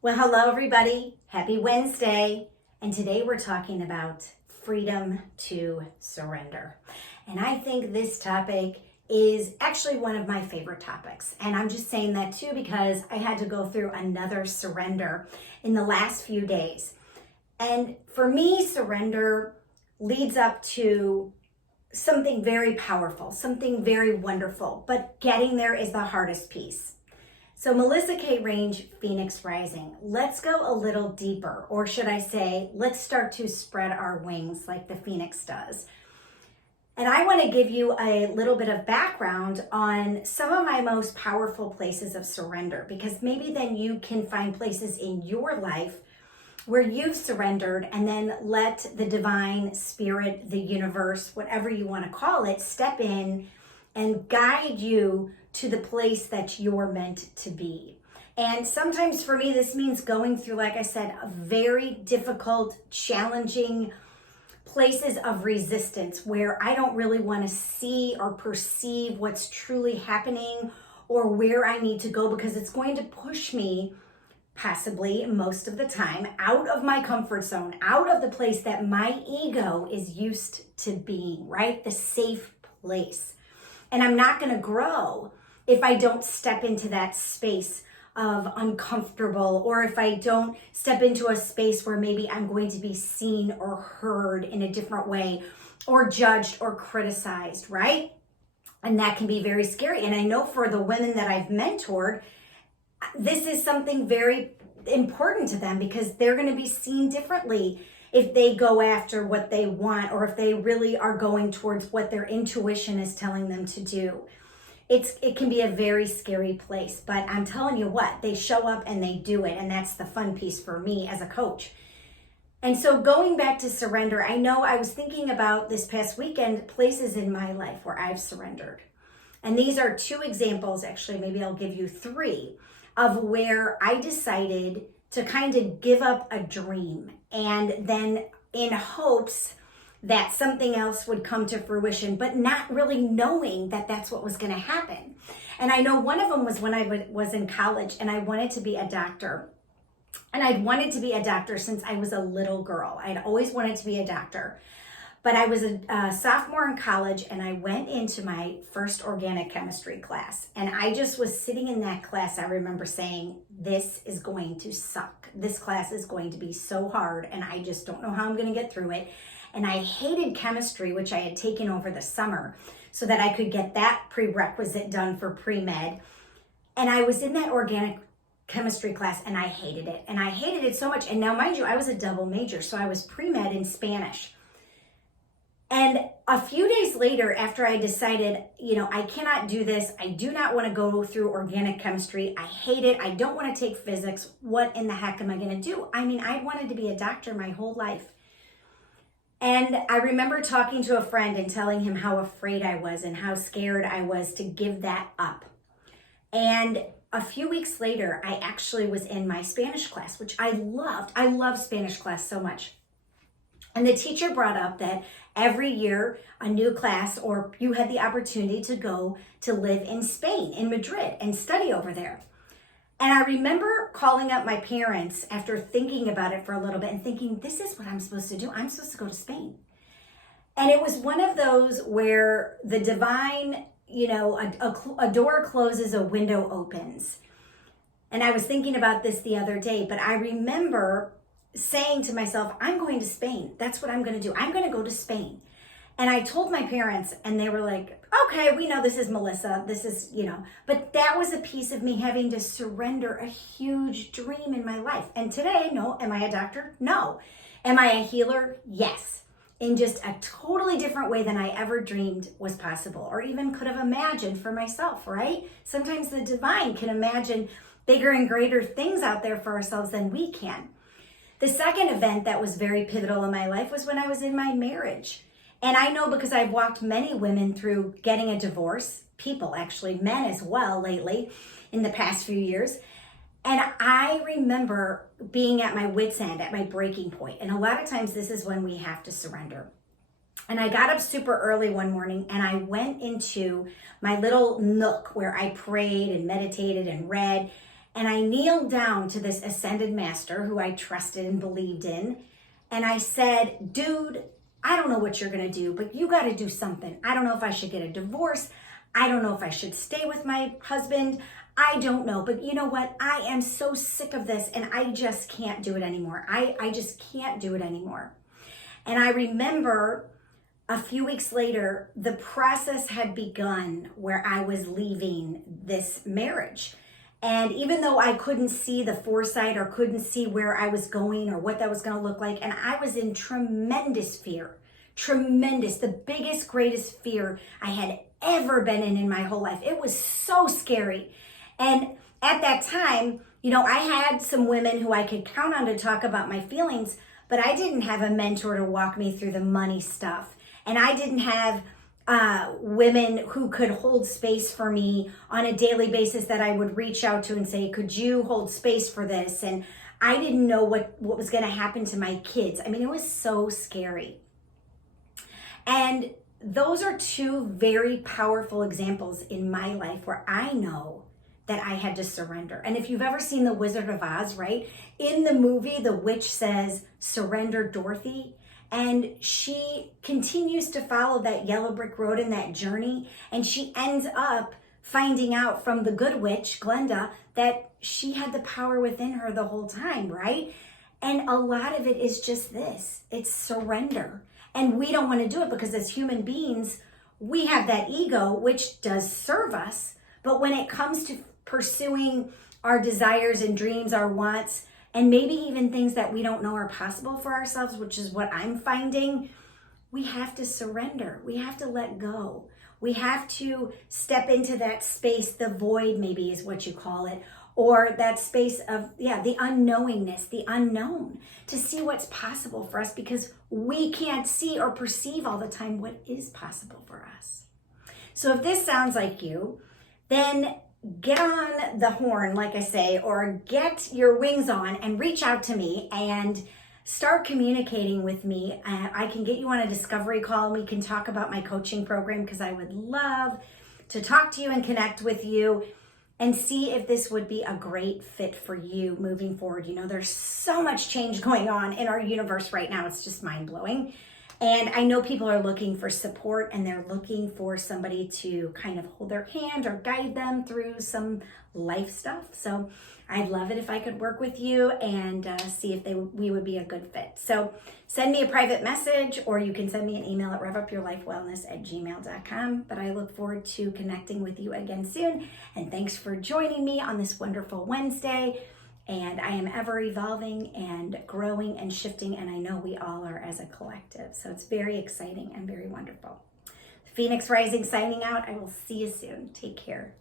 Well, hello, everybody. Happy Wednesday. And today we're talking about freedom to surrender. And I think this topic is actually one of my favorite topics. And I'm just saying that too because I had to go through another surrender in the last few days. And for me, surrender leads up to something very powerful, something very wonderful. But getting there is the hardest piece. So Melissa K. Range, Phoenix Rising. Let's go a little deeper, or should I say, let's start to spread our wings like the phoenix does. And I want to give you a little bit of background on some of my most powerful places of surrender, because maybe then you can find places in your life where you've surrendered and then let the divine spirit, the universe, whatever you want to call it, step in and guide you to the place that you're meant to be. And sometimes for me, this means going through, like I said, a very difficult, challenging places of resistance where I don't really want to see or perceive what's truly happening or where I need to go, because it's going to push me, possibly most of the time, out of my comfort zone, out of the place that my ego is used to being, right? The safe place. And I'm not going to grow if I don't step into that space of uncomfortable, or if I don't step into a space where maybe I'm going to be seen or heard in a different way, or judged or criticized, right? And that can be very scary. And I know for the women that I've mentored, this is something very important to them, because they're going to be seen differently if they go after what they want, or if they really are going towards what their intuition is telling them to do. It can be a very scary place, but I'm telling you what, they show up and they do it. And that's the fun piece for me as a coach. And so going back to surrender, I know I was thinking about this past weekend, places in my life where I've surrendered. And these are two examples, actually, maybe I'll give you three, of where I decided to kind of give up a dream, and then in hopes that something else would come to fruition, but not really knowing that that's what was going to happen. And I know one of them was when I was in college and I wanted to be a doctor. And I'd wanted to be a doctor since I was a little girl. I'd always wanted to be a doctor. But I was a sophomore in college, and I went into my first organic chemistry class. And I just was sitting in that class. I remember saying, this is going to suck. This class is going to be so hard, and I just don't know how I'm going to get through it. And I hated chemistry, which I had taken over the summer so that I could get that prerequisite done for pre-med. And I was in that organic chemistry class, and I hated it. And I hated it so much. And now, mind you, I was a double major, so I was pre-med in Spanish. And a few days later, after I decided, I cannot do this, I do not want to go through organic chemistry, I hate it, I don't want to take physics, what in the heck am I going to do? I mean, I wanted to be a doctor my whole life. And I remember talking to a friend and telling him how afraid I was and how scared I was to give that up. And a few weeks later, I actually was in my Spanish class, which I loved. I love Spanish class so much. And the teacher brought up that every year a new class, or you had the opportunity to go to live in Spain, in Madrid, and study over there. And I remember calling up my parents after thinking about it for a little bit and thinking, this is what I'm supposed to do. I'm supposed to go to Spain. And it was one of those where the divine, a door closes, a window opens. And I was thinking about this the other day, but I remember saying to myself, I'm going to Spain. That's what I'm going to do. I'm going to go to Spain. And I told my parents, and they were like, okay, we know this is Melissa. This is, but that was a piece of me having to surrender a huge dream in my life. And today, no. Am I a doctor? No. Am I a healer? Yes. In just a totally different way than I ever dreamed was possible, or even could have imagined for myself, right? Sometimes the divine can imagine bigger and greater things out there for ourselves than we can. The second event that was very pivotal in my life was when I was in my marriage. And I know, because I've walked many women through getting a divorce, people actually, men as well lately, in the past few years. And I remember being at my wit's end, at my breaking point. And a lot of times this is when we have to surrender. And I got up super early one morning and I went into my little nook where I prayed and meditated and read. And I kneeled down to this ascended master who I trusted and believed in. And I said, dude, I don't know what you're going to do, but you got to do something. I don't know if I should get a divorce. I don't know if I should stay with my husband. I don't know. But you know what? I am so sick of this and I just can't do it anymore. I just can't do it anymore. And I remember a few weeks later, the process had begun where I was leaving this marriage. And even though I couldn't see the foresight or couldn't see where I was going or what that was going to look like, and I was in tremendous fear, the biggest, greatest fear I had ever been in my whole life. It was so scary. And at that time, you know, I had some women who I could count on to talk about my feelings, but I didn't have a mentor to walk me through the money stuff. And I didn't have women who could hold space for me on a daily basis that I would reach out to and say, could you hold space for this? And I didn't know what was going to happen to my kids. I mean, it was so scary. And those are two very powerful examples in my life where I know that I had to surrender. And if you've ever seen The Wizard of Oz, right? In the movie, the witch says, surrender Dorothy. And she continues to follow that yellow brick road in that journey. And she ends up finding out from the good witch, Glenda, that she had the power within her the whole time, right? And a lot of it is just this. It's surrender. And we don't want to do it because as human beings, we have that ego, which does serve us. But when it comes to pursuing our desires and dreams, our wants, and maybe even things that we don't know are possible for ourselves, which is what I'm finding, we have to surrender. We have to let go. We have to step into that space, the void maybe is what you call it, or that space of, the unknowingness, the unknown, to see what's possible for us because we can't see or perceive all the time what is possible for us. So if this sounds like you, then get on the horn, like I say, or get your wings on and reach out to me and start communicating with me. I can get you on a discovery call. We can talk about my coaching program because I would love to talk to you and connect with you and see if this would be a great fit for you moving forward. You know, there's so much change going on in our universe right now. It's just mind-blowing. And I know people are looking for support and they're looking for somebody to kind of hold their hand or guide them through some life stuff. So I'd love it if I could work with you and see if we would be a good fit. So send me a private message or you can send me an email at revupyourlifewellness@gmail.com. But I look forward to connecting with you again soon. And thanks for joining me on this wonderful Wednesday. And I am ever evolving and growing and shifting, and I know we all are as a collective. So it's very exciting and very wonderful. Phoenix Rising signing out. I will see you soon. Take care.